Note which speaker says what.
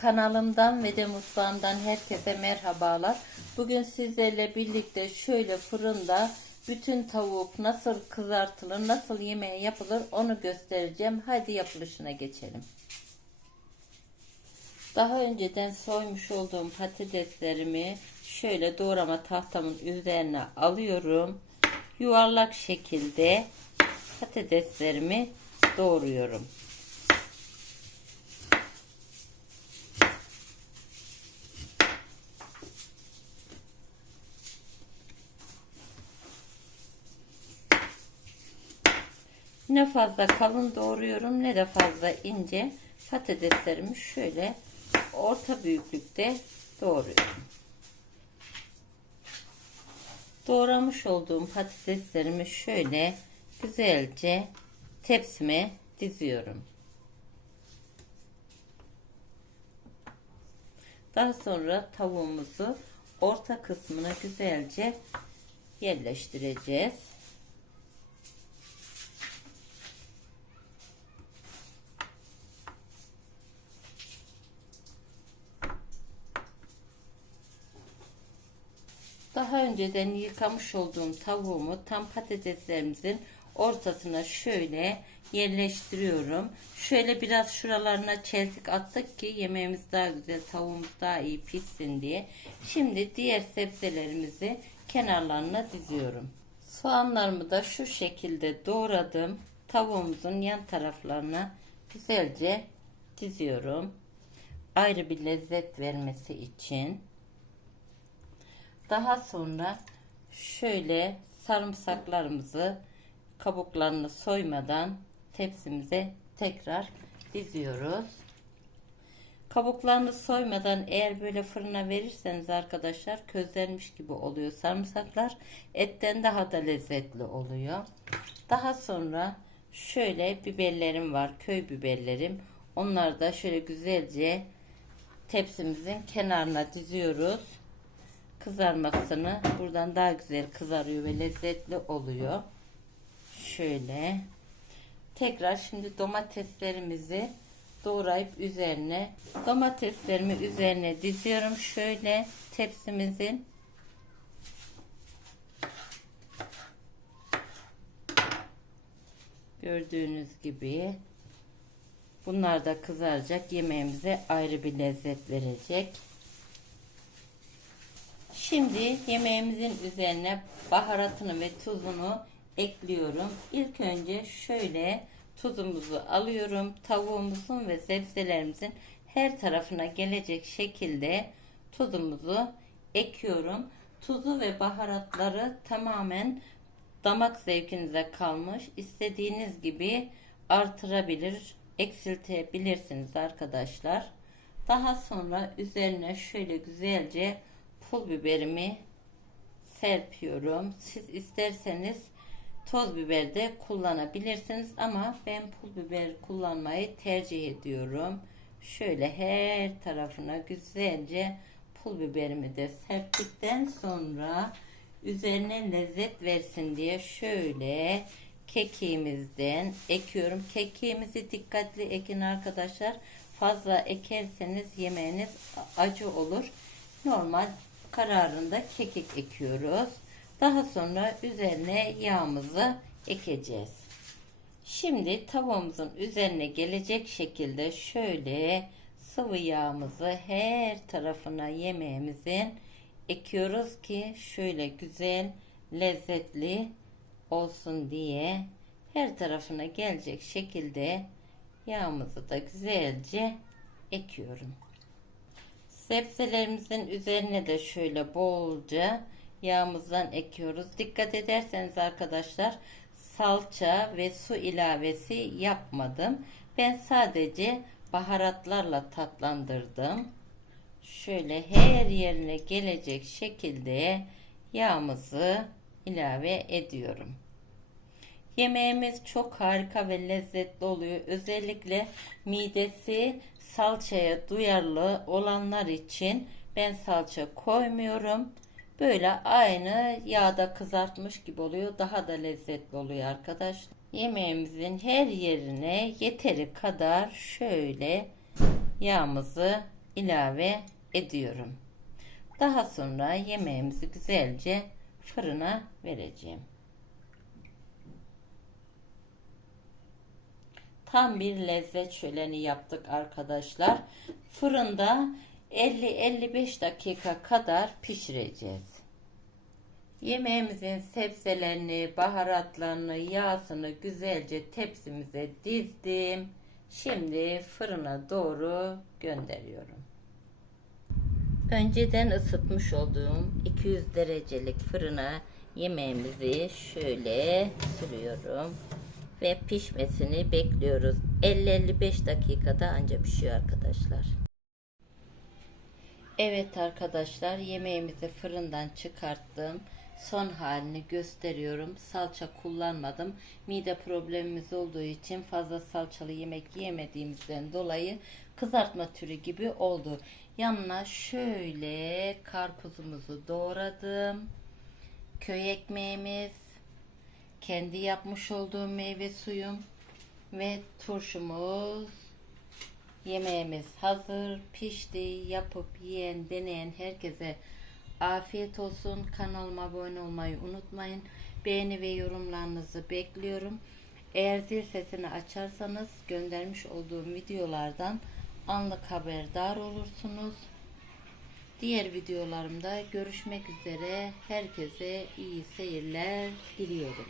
Speaker 1: Kanalımdan ve de mutfağımdan herkese merhabalar. Bugün sizlerle birlikte şöyle fırında bütün tavuk nasıl kızartılır, nasıl yemeği yapılır onu göstereceğim. Hadi yapılışına geçelim. Daha önceden soymuş olduğum patateslerimi şöyle doğrama tahtamın üzerine alıyorum. Yuvarlak şekilde patateslerimi doğruyorum. Ne fazla kalın doğruyorum ne de fazla ince patateslerimi şöyle orta büyüklükte doğruyorum. Doğramış olduğum patateslerimi şöyle güzelce tepsime diziyorum. Daha sonra tavuğumuzu orta kısmına güzelce yerleştireceğiz. Daha önceden yıkamış olduğum tavuğumu tam patateslerimizin ortasına şöyle yerleştiriyorum. Şöyle biraz şuralarına çeltik attık ki yemeğimiz daha güzel, tavuğumuz daha iyi pişsin diye. Şimdi diğer sebzelerimizi kenarlarına diziyorum. Soğanlarımı da şu şekilde doğradım. Tavuğumuzun yan taraflarına güzelce diziyorum. Ayrı bir lezzet vermesi için. Daha sonra şöyle sarımsaklarımızı kabuklarını soymadan tepsimize tekrar diziyoruz. Kabuklarını soymadan eğer böyle fırına verirseniz arkadaşlar közlenmiş gibi oluyor sarımsaklar. Etten daha da lezzetli oluyor. Daha sonra şöyle biberlerim var. Köy biberlerim. Onları da şöyle güzelce tepsimizin kenarına diziyoruz kızarmasını buradan daha güzel kızarıyor ve lezzetli oluyor. Şöyle. Tekrar şimdi domateslerimizi doğrayıp üzerine domateslerimi üzerine diziyorum. Şöyle tepsimizin gördüğünüz gibi bunlar da kızaracak yemeğimize ayrı bir lezzet verecek. Şimdi yemeğimizin üzerine baharatını ve tuzunu ekliyorum. İlk önce şöyle tuzumuzu alıyorum. Tavuğumuzun ve sebzelerimizin her tarafına gelecek şekilde tuzumuzu ekiyorum. Tuzu ve baharatları tamamen damak zevkinize kalmış. İstediğiniz gibi artırabilir, eksiltebilirsiniz arkadaşlar. Daha sonra üzerine şöyle güzelce pul biberimi serpiyorum. Siz isterseniz toz biber de kullanabilirsiniz ama ben pul biber kullanmayı tercih ediyorum. Şöyle her tarafına güzelce pul biberimi de serptikten sonra üzerine lezzet versin diye şöyle kekiğimizden ekiyorum. Kekiğimizi dikkatli ekin arkadaşlar. Fazla ekerseniz yemeğiniz acı olur. Normal kararında kekik ekiyoruz. Daha sonra üzerine yağımızı ekeceğiz. Şimdi tavuğumuzun üzerine gelecek şekilde şöyle sıvı yağımızı her tarafına yemeğimizin ekiyoruz ki şöyle güzel lezzetli olsun diye her tarafına gelecek şekilde yağımızı da güzelce ekiyorum. Sebzelerimizin üzerine de şöyle bolca yağımızdan ekiyoruz. Dikkat ederseniz arkadaşlar salça ve su ilavesi yapmadım. Ben sadece baharatlarla tatlandırdım. Şöyle her yerine gelecek şekilde yağımızı ilave ediyorum. Yemeğimiz çok harika ve lezzetli oluyor. Özellikle midesi salçaya duyarlı olanlar için ben salça koymuyorum. Böyle aynı yağda kızartmış gibi oluyor. Daha da lezzetli oluyor arkadaşlar. Yemeğimizin her yerine yeteri kadar şöyle yağımızı ilave ediyorum. Daha sonra yemeğimizi güzelce fırına vereceğim. Tam bir lezzet şöleni yaptık arkadaşlar. Fırında 50-55 dakika kadar pişireceğiz. Yemeğimizin sebzelerini, baharatlarını, yağsını güzelce tepsimize dizdim. Şimdi fırına doğru gönderiyorum. Önceden ısıtmış olduğum 200 derecelik fırına yemeğimizi şöyle sürüyorum ve pişmesini bekliyoruz. 50-55 dakikada anca pişiyor arkadaşlar. Evet arkadaşlar yemeğimizi fırından çıkarttım. Son halini gösteriyorum. Salça kullanmadım. Mide problemimiz olduğu için fazla salçalı yemek yemediğimizden dolayı kızartma türü gibi oldu. Yanına şöyle karpuzumuzu doğradım. Köy ekmeğimiz, kendi yapmış olduğum meyve suyum ve turşumuz Yemeğimiz hazır, pişti. Yapıp yiyen, deneyen herkese afiyet olsun. Kanalıma abone olmayı unutmayın. Beğeni ve yorumlarınızı bekliyorum. Eğer zil sesini açarsanız göndermiş olduğum videolardan anlık haberdar olursunuz. Diğer videolarımda görüşmek üzere. Herkese iyi seyirler diliyorum.